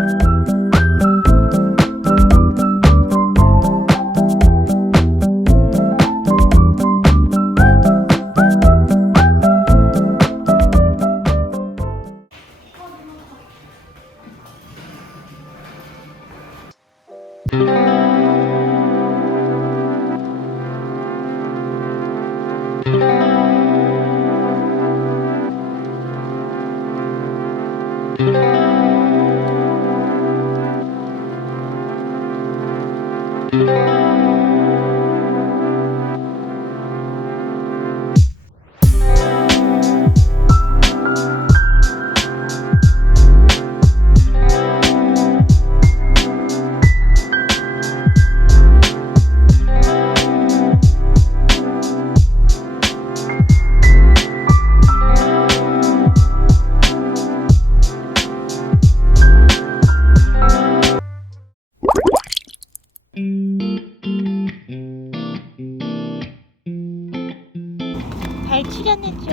Bye. Música 잘 출연해줘.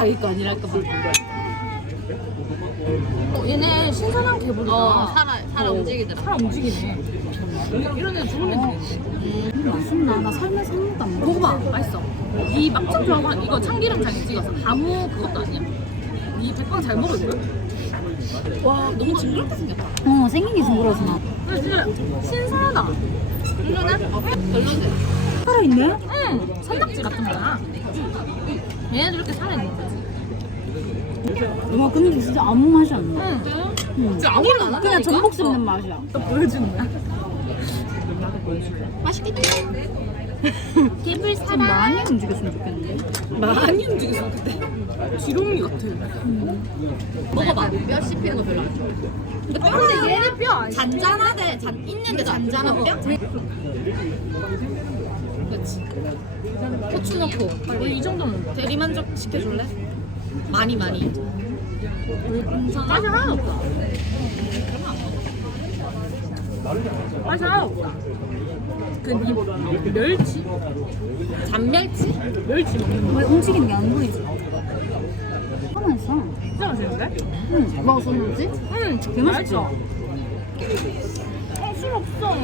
자기 거 아니랄까 봐. 어, 얘네 신선한 개불이다. 어, 살아, 살아 움직이더라. 살아 움직이네. 이런 애 좋은 애들이네. 맛있나? 나 살면서 한 번도 안 먹어. 먹어봐. 맛있어. 이 막창 좋아하고 이거 참기름장에 찍어서 아무 그것도 아니야. 이 백반 잘 먹을걸? 와, 너무 징그럽게 생겼다. 어 생긴 게 징그러워서 나 근데 진짜 신선하다. 그러네? 별론데. 살아있네? 응, 산낙지 같은 거야. 얘네들 이렇게 살아있는 거지. 와 근데 진짜 아무 맛이 안 나. 응. 응. 진짜 아무나 안 그냥? 전복 씹는 맛이야. 또 보여주는 거야? 맛있겠다. 팁을 좀 많이 움직였으면 좋겠는데. 많이 움직였어 그때. 지렁이 같아. 먹어봐. 뼈 씹히는 거 별로 안 좋아. 근데 얘네 뼈 아니야? 잔잔하대. 잔, 있는데 잔잔한 뼈? 그렇지. 고추 넣고. 우리 이 정도면 대리만족 시켜줄래? 많이 많이. 하나도 없다. 그니 멸치? 잔멸치? 멸치 먹는 거 왜 움직이는 게 안 보이지? 가만 있어. 진짜 맛있는데? 응. 먹었었는지? 응, 개 맛있죠? 어, 술 없어.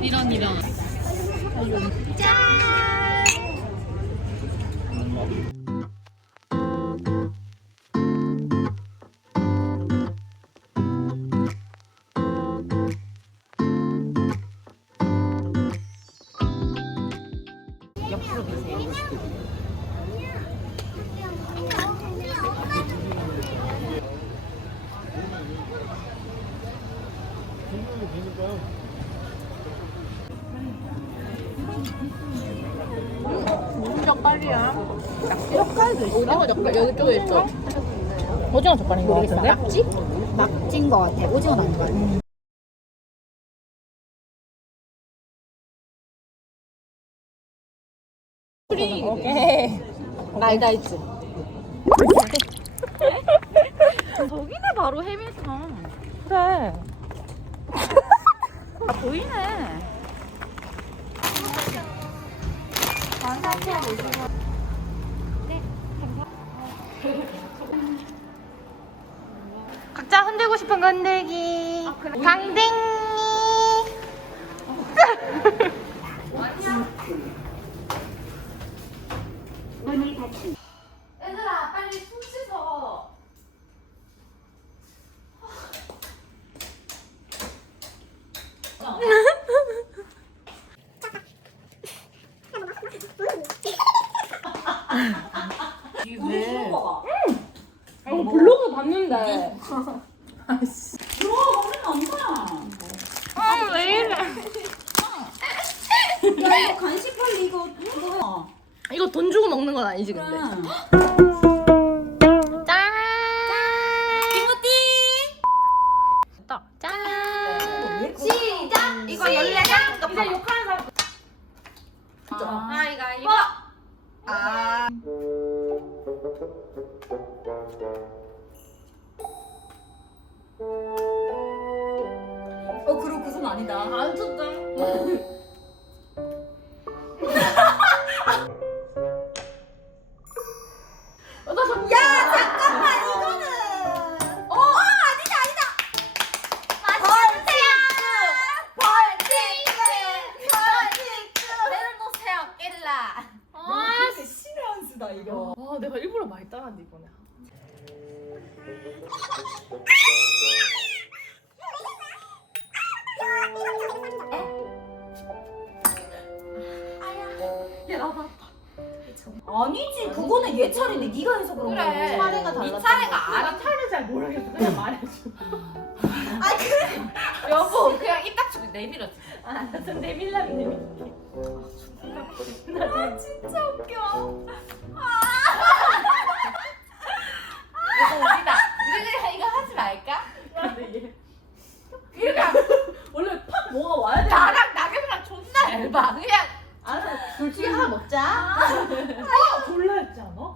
이런 이런. 무 젓갈도 있어? 오징어 젓갈 여기 쪽에 있죠? 오징어 젓갈인 거 같은데? 낙지? 낙지인 것 같아. 오징어 아닌 오케이. 말다 있지. 저기네 바로 해밀턴. 그래. 아, 보이네. 각자 흔들고 싶은 거 흔들기. 강댕이. 내밀었지. 전 내밀라는 아 진짜 웃겨. 이거 우리다. 우리 그냥 이거 하지 말까? 그냥 원래 팍 뭐가 와야 돼. 나랑 나경이랑 존나 얇아. 그냥 알았어. 둘 중에 하나 먹자. 졸라 했지 않아?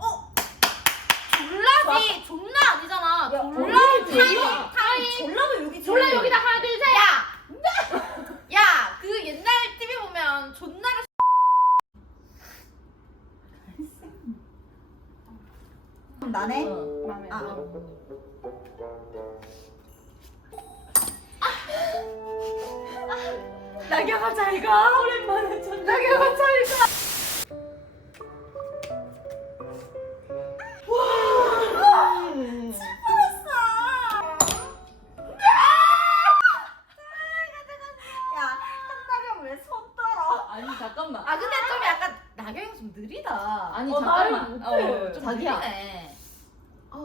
졸라지. 존나 아니잖아. 야, 졸라지. 졸라. 타임. 졸라도 여기 졸라 여기다 하나 둘 셋. 야. 야, 그 옛날 TV 보면 존나를 나네. 마음에 아. 들어. 나경아 잘 가. 오랜만에 전 나경아 잘 가.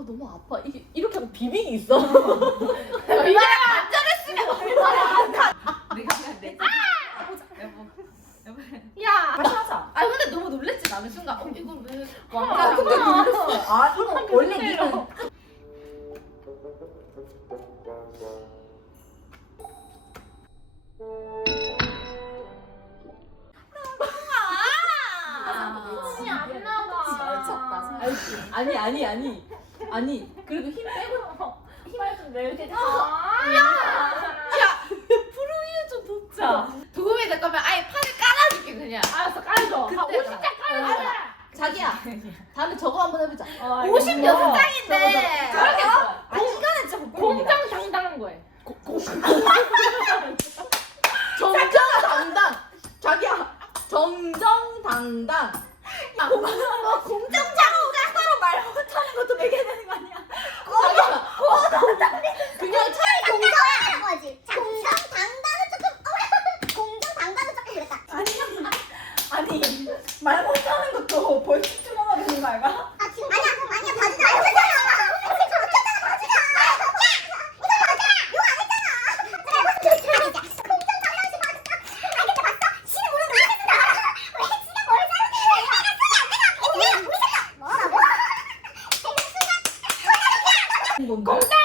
너무 아파. 이게 이렇게 하고 비빙이 있어. 얼마나 안전했으면 얼마나 내가 그냥 내 여보 여보. 야! 다시 하자. 아 근데 너무 놀랬지 나는 순간. 어 이걸 왜아 왕자 근데 놀랬어. 아 이거 원래 니는 미친이 안 나와. 알지? 아니 아니 아니 아니 그래도 힘 빼고 힘을 좀 내게. 프로이어 좀 돕자 도움이 될 거면 아예 판을 깔아줄게 그냥 알았어 깔아줘. 그때 아, 50장 깔아줘. 자기야 다음에 저거 한번 해보자. 어, 56장인데 저렇게 아 이거는 좀 공장 당당한 거야. 정정당당. 자기야 정정당당. 공정장자로 말 못하는 것도 매겨 되는 거 아니야 자기야 그냥 차 공정하는 거지. 공정 당당은 조금 어, 공정 당당은 조금 그랬다. 아니 말 못하는 것도 벌칙 되는 거? 아 지금 아니야 아니야 봐주자. 아니 봐주자. 혹시 저렇게다가 봐주자. 야 이거 봐주라. 이거 안 했잖아. 그래 그래 이제 공정 당당시 봐주자. 알겠다 봤어? 지는 모르는 거 알겠다. 왜 지가 뭘 잘못해? 내가 쓰면 안 되나? 우리 우리 생각 뭐라고? 건데?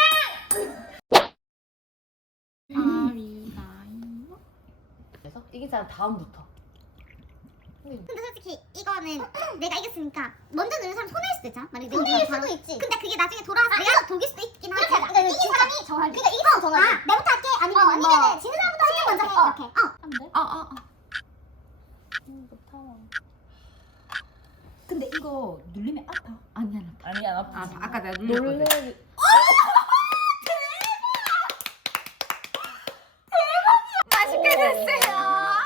그래서 이긴 사람 다음부터. 근데 솔직히 이거는 이겼으니까 먼저 누른 사람 손해일 수도 있잖아. 만약에 손해일 수도 있지. 근데 그게 나중에 돌아와서 내가 독일 수도 있긴 하지. 그러니까 이긴 사람이 정하지. 그러니까 이긴 사람 정하지. 아, 내부터 할게. 아니면 어, 아니면 지는 사람부터 할게 먼저 해. 이렇게. 어. 아아 근데 이거 눌리면 아파. 아니야 아파. 아니 안 아파. 아, 아까 내가 눌렸거든 놀래. 맛있게 됐어요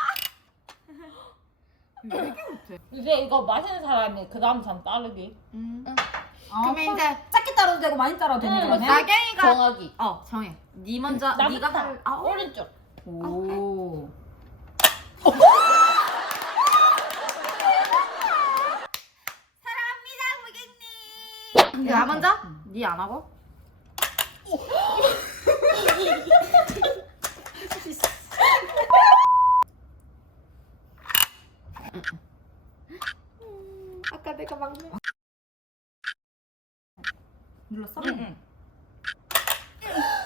이제 이거 마시는 사람이 그 다음 잔 따르기. 그러면 이제 작게 따라도 되고 많이 따라도 되는 응. 거네. 나경이가 정하기. 어 정해 네 먼저 나부터. 네가 할- 아 어? 오른쪽. 오 사랑합니다 고객님 나 먼저? 네 안 하고? 아까 내가 막내. 눌렀어? 응. 감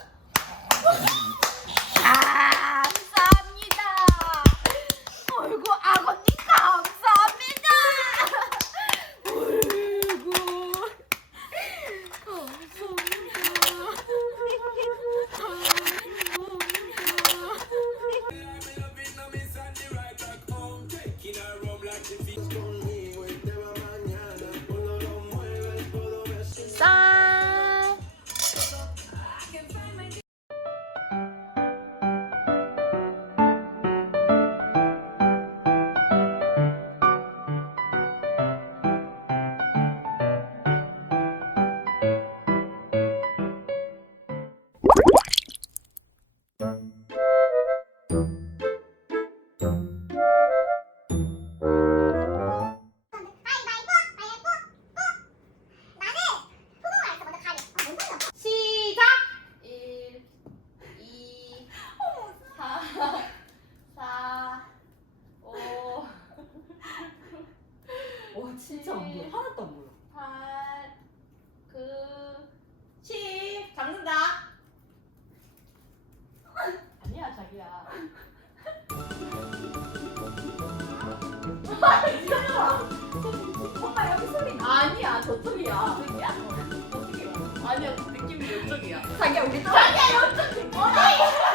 자기야 우리 또야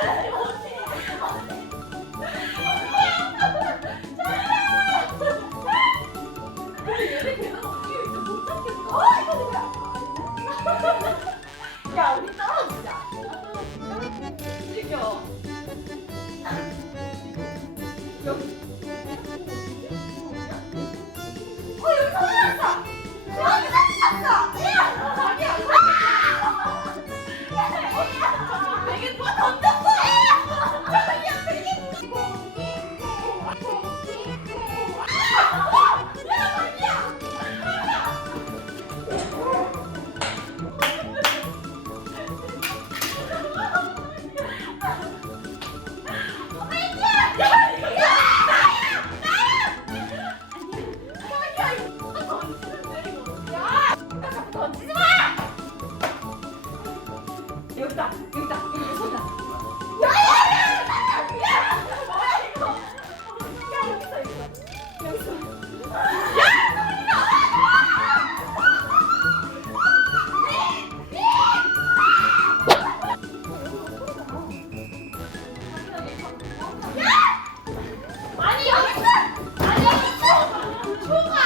있어. 초가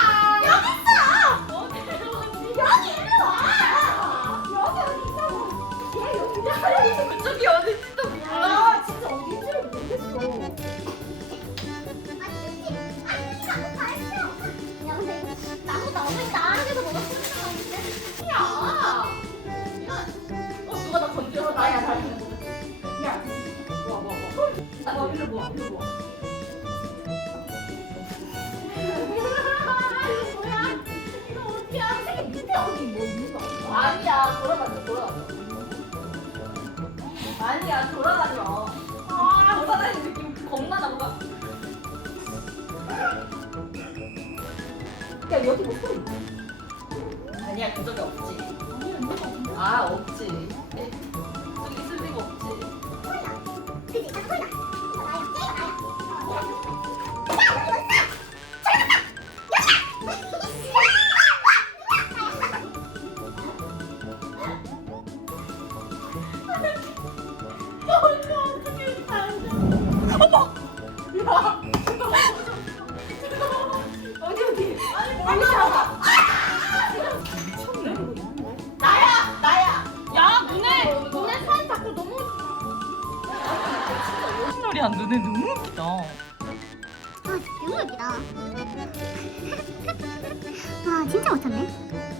여기 있어. 여기 일로 와. 여기 어디 있어? 얘 여기 있어. 그쪽이 어딘지도 몰라. 아 진짜 어딘지를 모르겠어. 어 누가 나 건드렸어? 나야 나. 야 와와와 와 일로 모아 일로 모아 아니야 돌아다녀. 아 돌아다니는 느낌 겁나나 보다. 야 여기 뭐 소리 나 아니야 그쪽에 없지. 아 없지. 저기 있을 리가 없지. 그지 나나 이거 나야 이거 나야 어디 어디 아니 몰라. 나야 나야. 야 눈에 눈에 살 자꾸 너무. 흰놀이 안 눈에 너무 웃기다. 아 너무 예쁘다 와 진짜 못했네